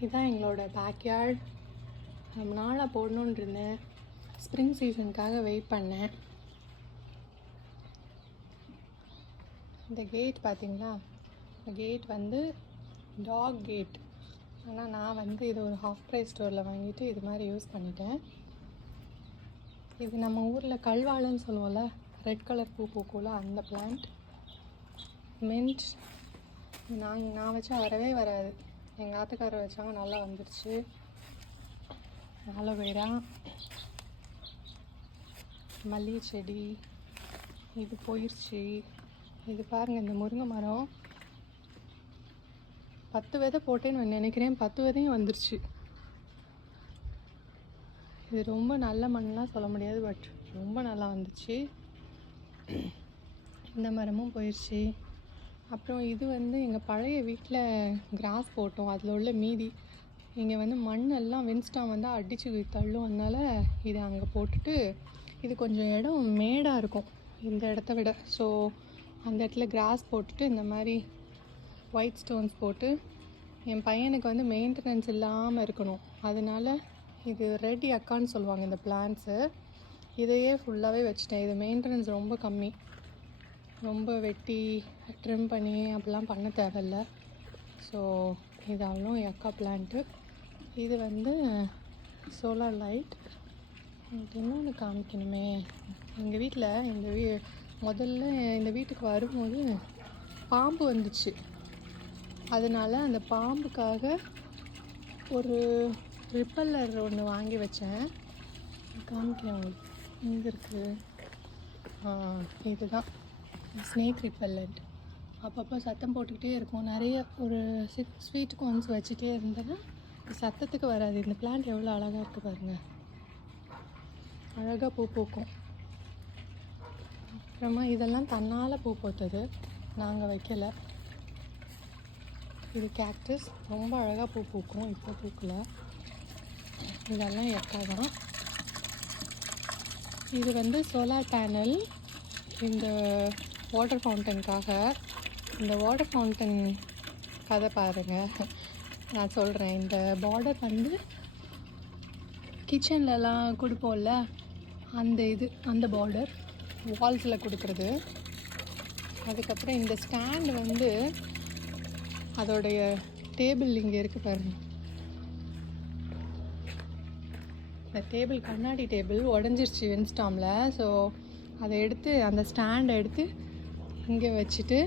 இதுதான் எங்களோட பேக்யார்ட். ரொம்ப நாளாக போடணுன்னு இருந்தேன். ஸ்ப்ரிங் சீசனுக்காக வெயிட் பண்ணேன். இந்த கேட் பார்த்தீங்களா, இந்த கேட் வந்து டாக் கேட். ஆனால் நான் வந்து இது ஒரு ஹாஃப் ப்ரைஸ் ஸ்டோரில் வாங்கிட்டு இது மாதிரி யூஸ் பண்ணிட்டேன். இது நம்ம ஊரில் கல்வாழைன்னு சொல்லுவோம்ல, ரெட் கலர் பூ பூக்கும்ல, அந்த பிளான்ட். மின்ட் நான் வச்சா வரவே வராது. எங்கள் ஆத்துக்காரர் வச்சாங்க, நல்லா வந்துடுச்சு. ஆலோவேரா, மல்லிகை செடி, இது போயிடுச்சு. இது பாருங்கள், இந்த முருங்கை மரம் 10 விதை போட்டேன்னு நினைக்கிறேன். 10 விதையும் வந்துருச்சு. இது ரொம்ப நல்ல மண்ணெலாம் சொல்ல முடியாது, பட் ரொம்ப நல்லா வந்துச்சு. இந்த மரமும் போயிடுச்சு. அப்புறம் இது வந்து எங்கள் பழைய வீட்டில் கிராஸ் போட்டோம், அதில் உள்ள மீதி. இங்கே வந்து மண்ணெல்லாம் வின்ஸ்டாம் வந்து அடித்து தள்ளும். அதனால் இதை அங்கே போட்டுட்டு, இது கொஞ்சம் இடம் மேடாக இருக்கும் இந்த இடத்த விட. ஸோ அந்த இடத்துல கிராஸ் போட்டுட்டு இந்த மாதிரி ஒயிட் ஸ்டோன்ஸ் போட்டு, என் பையனுக்கு வந்து மெயின்டெனன்ஸ் இல்லாமல் இருக்கணும். அதனால் இது ரெட் அக்கான்னு சொல்லுவாங்க இந்த பிளான்ட்ஸு. இதையே ஃபுல்லாகவே வச்சுட்டேன். இது மெயின்டெனன்ஸ் ரொம்ப கம்மி, ரொம்ப வெட்டி ட்ரிம் பண்ணி அப்படிலாம் பண்ண தேவையில்ல. ஸோ இது அவ்வளோ அக்கா பிளான்ட்டு. இது வந்து சோலார் லைட். இன்னொன்று காமிக்கணுமே, எங்கள் வீட்டில் முதல்ல இந்த வீட்டுக்கு வரும்போது பாம்பு வந்துச்சு. அதனால் அந்த பாம்புக்காக ஒரு ரிப்பல்லர் ஒன்று வாங்கி வச்சேன். காமிக்கிறேன் உங்களுக்கு. இங்கே இருக்குது, இதுதான் ஸ்னேக் ரிப்பல்லண்ட். அப்பப்போ சத்தம் போட்டுக்கிட்டே இருக்கும். நிறைய ஒரு 6 வீட்டுக்கு ஒன்ஸ் வச்சுட்டே இருந்தேன்னா சத்தத்துக்கு வராது. இந்த பிளான்ட் எவ்வளோ அழகாக இருக்குது பாருங்கள், அழகாக பூ பூக்கும். அப்புறமா இதெல்லாம் தன்னால் பூ பூத்தது, நாங்கள் வைக்கலை. இது கேக்டஸ், ரொம்ப அழகாக பூ பூக்கும். இப்போ பூக்கலை. இதெல்லாம் எக்கா தான். இது வந்து சோலார் பேனல் இந்த வாட்டர் ஃபவுண்டனுக்காக. இந்த வாட்டர் ஃபவுண்டன் கதை பாருங்கள், நான் சொல்கிறேன். இந்த பார்டர் வந்து கிச்சன்லலாம் கொடுப்போம்ல, அந்த பார்டர் வால்ஸில் கொடுக்குறது. அதுக்கப்புறம் இந்த ஸ்டாண்டு வந்து அதோடைய டேபிள் இங்கே இருக்குது பாருங்கள். இந்த டேபிள் கண்ணாடி டேபிள் உடஞ்சிருச்சு வின்ஸ்டாமில். ஸோ அதை எடுத்து, அந்த ஸ்டாண்டை எடுத்து இங்கே வச்சுட்டு